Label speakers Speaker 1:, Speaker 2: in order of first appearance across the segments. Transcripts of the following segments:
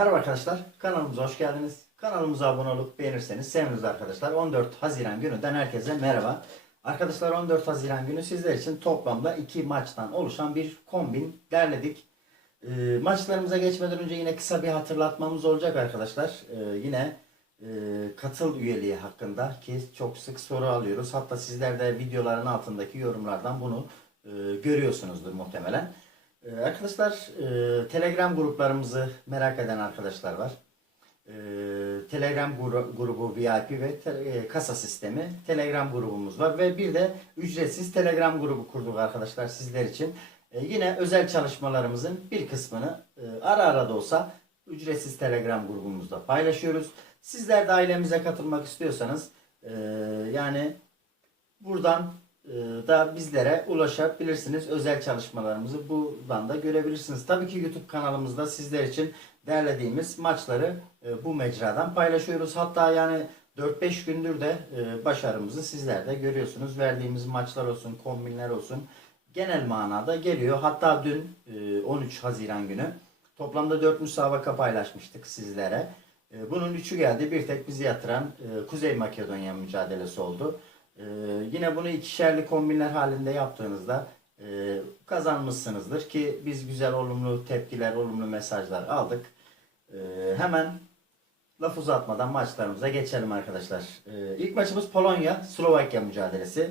Speaker 1: Merhaba arkadaşlar, kanalımıza hoş geldiniz. Kanalımıza abone olup beğenirseniz seviniriz arkadaşlar. 14 Haziran gününden herkese merhaba. Arkadaşlar 14 Haziran günü sizler için toplamda iki maçtan oluşan bir kombin derledik. Ee, maçlarımıza geçmeden önce yine kısa bir hatırlatmamız olacak arkadaşlar. Ee, yine e, katıl üyeliği hakkında ki çok sık soru alıyoruz. Hatta sizler de videoların altındaki yorumlardan bunu e, görüyorsunuzdur muhtemelen. Ee, Arkadaşlar e, Telegram gruplarımızı merak eden arkadaşlar var. Ee, Telegram gru- grubu VIP ve e, kasa sistemi Telegram grubumuz var ve bir de ücretsiz Telegram grubu kurduk arkadaşlar sizler için. Ee, Yine özel çalışmalarımızın bir kısmını e, ara ara da olsa ücretsiz Telegram grubumuzda paylaşıyoruz. Sizler de ailemize katılmak istiyorsanız yani buradan da bizlere ulaşabilirsiniz. Özel çalışmalarımızı buradan da görebilirsiniz. Tabii ki YouTube kanalımızda sizler için derlediğimiz maçları e, bu mecradan paylaşıyoruz. Hatta yani 4-5 gündür de e, başarımızı sizler de görüyorsunuz. Verdiğimiz maçlar olsun, kombinler olsun genel manada geliyor. Hatta dün e, 13 Haziran günü toplamda 4 müsabaka paylaşmıştık sizlere. E, Bunun üçü geldi. Bir tek bizi yatıran e, Kuzey Makedonya mücadelesi oldu. Ee, yine bunu ikişerli kombinler halinde yaptığınızda e, kazanmışsınızdır ki biz güzel olumlu tepkiler, olumlu mesajlar aldık. Ee, hemen laf uzatmadan maçlarımıza geçelim arkadaşlar. Ee, ilk maçımız Polonya Slovakya mücadelesi.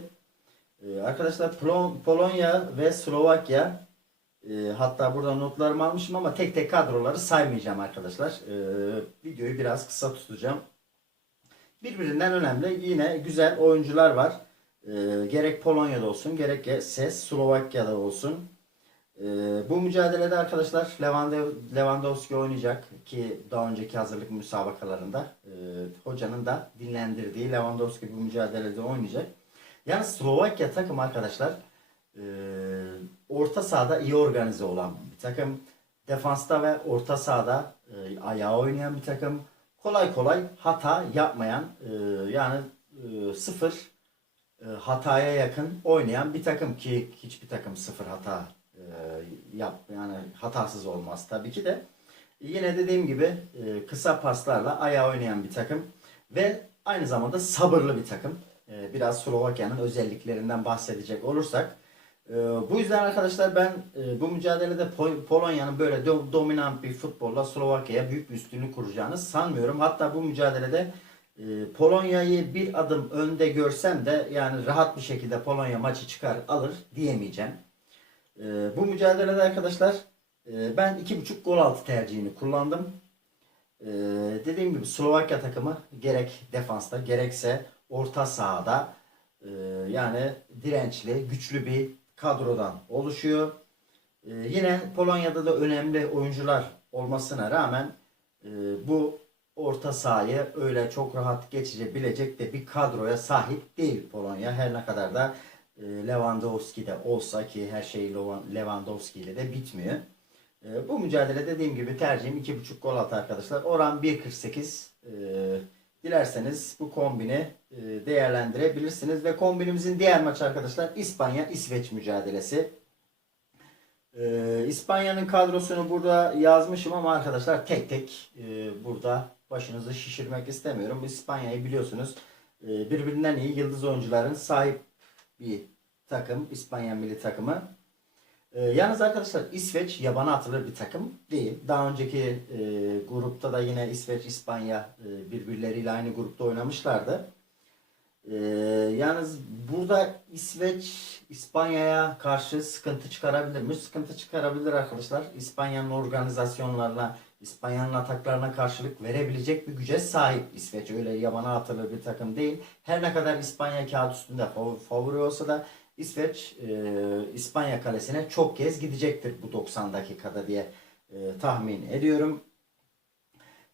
Speaker 1: Ee, arkadaşlar Polo- Polonya ve Slovakya e, hatta burada notlarımı almışım ama tek tek kadroları saymayacağım arkadaşlar. Ee, videoyu biraz kısa tutacağım birbirinden önemli yine güzel oyuncular var. Ee, gerek Polonya'da olsun gerek ses Slovakya'da olsun. Ee, bu mücadelede arkadaşlar Lewandowski oynayacak ki daha önceki hazırlık müsabakalarında e, hocanın da dinlendirdiği Lewandowski bu mücadelede oynayacak. Yani Slovakya takım arkadaşlar e, orta sahada iyi organize olan bir takım. Defansta ve orta sahada e, ayağa oynayan bir takım kolay kolay hata yapmayan e, yani e, sıfır e, hataya yakın oynayan bir takım ki hiçbir takım sıfır hata e, yap yani hatasız olmaz tabii ki de yine dediğim gibi e, kısa paslarla ayağa oynayan bir takım ve aynı zamanda sabırlı bir takım. E, biraz Slovakya'nın özelliklerinden bahsedecek olursak e, bu yüzden arkadaşlar ben e, bu mücadelede Pol- Polonya'nın böyle do- dominant bir futbolla Slovakya'ya büyük bir üstünlük kuracağını sanmıyorum. Hatta bu mücadelede e, Polonya'yı bir adım önde görsem de yani rahat bir şekilde Polonya maçı çıkar alır diyemeyeceğim. E, bu mücadelede arkadaşlar e, ben 2.5 gol altı tercihini kullandım. E, dediğim gibi Slovakya takımı gerek defansta gerekse orta sahada e, yani dirençli, güçlü bir kadrodan oluşuyor. E, yine Polonya'da da önemli oyuncular olmasına rağmen e, bu orta sahayı öyle çok rahat geçebilecek de bir kadroya sahip değil Polonya. Her ne kadar da e, Lewandowski de olsa ki her şey Lewan- Lewandowski ile de bitmiyor. E, bu mücadele dediğim gibi tercihim 2.5 gol atı arkadaşlar. Oran 1.48. E, dilerseniz bu kombini e, değerlendirebilirsiniz. Ve kombinimizin diğer maçı arkadaşlar İspanya-İsveç mücadelesi. E, İspanya'nın kadrosunu burada yazmışım ama arkadaşlar tek tek e, burada başınızı şişirmek istemiyorum. İspanya'yı biliyorsunuz birbirinden iyi yıldız oyuncuların sahip bir takım. İspanya milli takımı. E, yalnız arkadaşlar İsveç yabana atılır bir takım değil. Daha önceki e, grupta da yine İsveç, İspanya e, birbirleriyle aynı grupta oynamışlardı. E, yalnız burada İsveç İspanya'ya karşı sıkıntı çıkarabilir mi? Sıkıntı çıkarabilir arkadaşlar. İspanya'nın organizasyonlarına, İspanya'nın ataklarına karşılık verebilecek bir güce sahip İsveç. Öyle yabana atılır bir takım değil. Her ne kadar İspanya kağıt üstünde fav- favori olsa da İsveç e, İspanya kalesine çok kez gidecektir bu 90 dakikada diye e, tahmin ediyorum.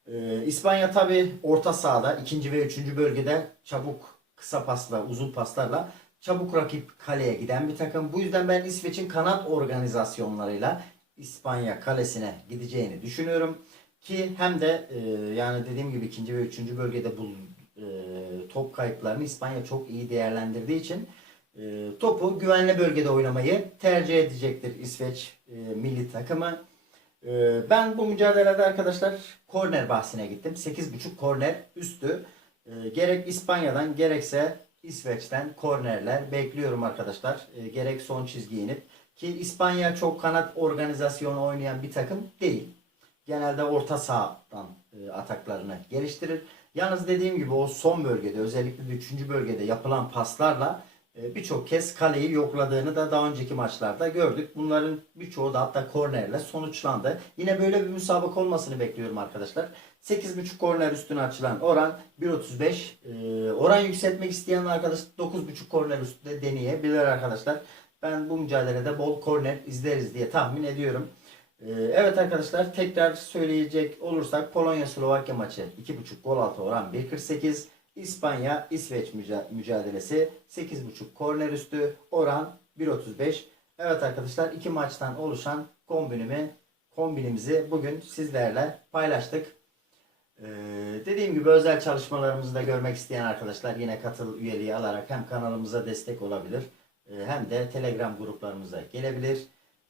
Speaker 1: E, İspanya tabi orta sahada ikinci ve üçüncü bölgede çabuk kısa pasla uzun paslarla çabuk rakip kaleye giden bir takım. Bu yüzden ben İsveç'in kanat organizasyonlarıyla İspanya kalesine gideceğini düşünüyorum. Ki hem de e, yani dediğim gibi ikinci ve üçüncü bölgede bu e, top kayıplarını İspanya çok iyi değerlendirdiği için topu güvenli bölgede oynamayı tercih edecektir İsveç e, milli takımı. Ee, ben bu mücadelede arkadaşlar korner bahsine gittim. 8.5 korner üstü. Ee, gerek İspanya'dan gerekse İsveç'ten kornerler bekliyorum arkadaşlar. Ee, gerek son çizgi inip ki İspanya çok kanat organizasyonu oynayan bir takım değil. Genelde orta sahadan e, ataklarını geliştirir. Yalnız dediğim gibi o son bölgede özellikle de 3. bölgede yapılan paslarla birçok kez kaleyi yokladığını da daha önceki maçlarda gördük. Bunların birçoğu da hatta kornerle sonuçlandı. Yine böyle bir müsabaka olmasını bekliyorum arkadaşlar. 8.5 korner üstüne açılan oran 1.35. E, oran yükseltmek isteyen arkadaş 9.5 korner üstünde deneyebilir arkadaşlar. Ben bu mücadelede bol korner izleriz diye tahmin ediyorum. Ee, Evet arkadaşlar tekrar söyleyecek olursak Polonya Slovakya maçı 2.5 gol altı oran 1.48 İspanya İsveç müca- mücadelesi 8.5 korner üstü oran 1.35 Evet arkadaşlar iki maçtan oluşan kombinimi kombinimizi bugün sizlerle paylaştık. Ee, dediğim gibi özel çalışmalarımızı da görmek isteyen arkadaşlar yine katıl üyeliği alarak hem kanalımıza destek olabilir e, hem de Telegram gruplarımıza gelebilir.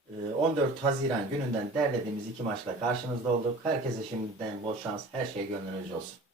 Speaker 1: Ee, 14 Haziran gününden derlediğimiz iki maçla karşınızda olduk. Herkese şimdiden bol şans, her şey gönlünüzce olsun.